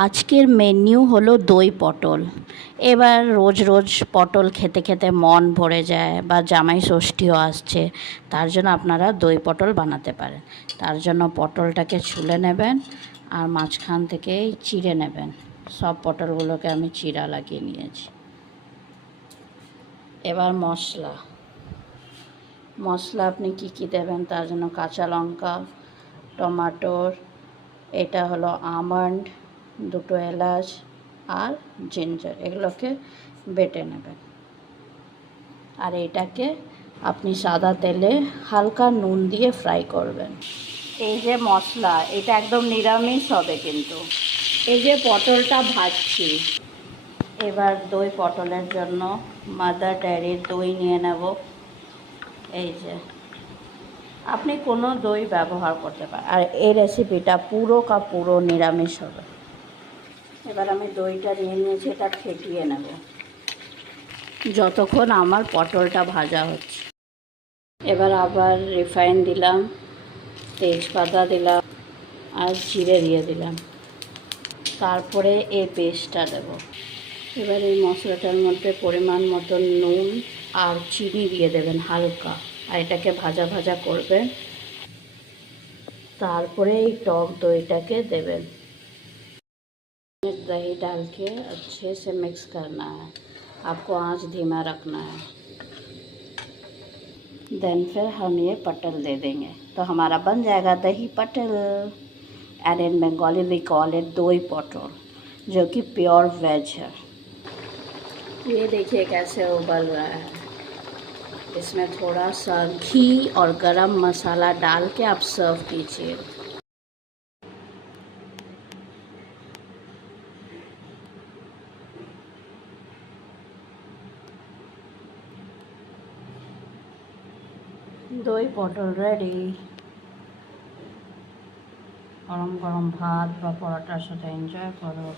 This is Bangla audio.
আজকের মেনু হলো দই পটল। এবার রোজ রোজ পটল খেতে খেতে মন ভরে যায়, বা জামাই ষষ্ঠীও আসছে, তার জন্য আপনারা দই পটল বানাতে পারেন। তার জন্য পটলটাকে ছুলে নেবেন আর মাঝখান থেকে চিড়ে নেবেন। সব পটলগুলোকে আমি চিড়া লাগিয়ে নিয়েছি। এবার মশলা আপনি কি কি দেবেন তার জন্য কাঁচা লঙ্কা, টমাটোর, এটা হলো আমন্ড, দুটো এলাচ আর জিঞ্জার, এগুলোকে বেটে নেবেন। আর এটাকে আপনি সাদা তেলে হালকা নুন দিয়ে ফ্রাই করবেন। এই যে মশলা, এটা একদম নিরামিষ হবে কিন্তু। এই যে পটলটা ভাজছি, এবার দই পটলের জন্য মাদার ডেয়ারির দই নিয়ে নেব। এই যে আপনি কোনো দই ব্যবহার করতে পারেন, আর এই রেসিপিটা পুরো নিরামিষ হবে। এবার আমি দইটা নিয়ে নিয়েছি, এটা ফেটিয়ে নেব যতক্ষণ আমার পটলটা ভাজা হচ্ছে। এবার আবার রিফাইন দিলাম, তেজপাতা দিলাম আর জিরে দিয়ে দিলাম, তারপরে এই পেস্টটা দেব। এবার এই মশলাটার মধ্যে পরিমাণ মতো নুন আর চিনি দিয়ে দেবেন হালকা, আর এটাকে ভাজা ভাজা করবেন। তারপরে এই টক দইটাকে देवें। दही डाल के अच्छे से मिक्स करना है, आपको आंच धीमा रखना है। देन फिर हम ये पटल दे देंगे, तो हमारा बन जाएगा dahi patal. And in Bengali we call it dahi patal, जो कि प्योर वेज है। ये देखिए कैसे उबल रहा है। इसमें थोड़ा सा घी और गरम मसाला डाल के आप सर्व कीजिए। দই পটল রেডি। গরম গরম ভাত বা পরোটার সাথে এনজয় করুন।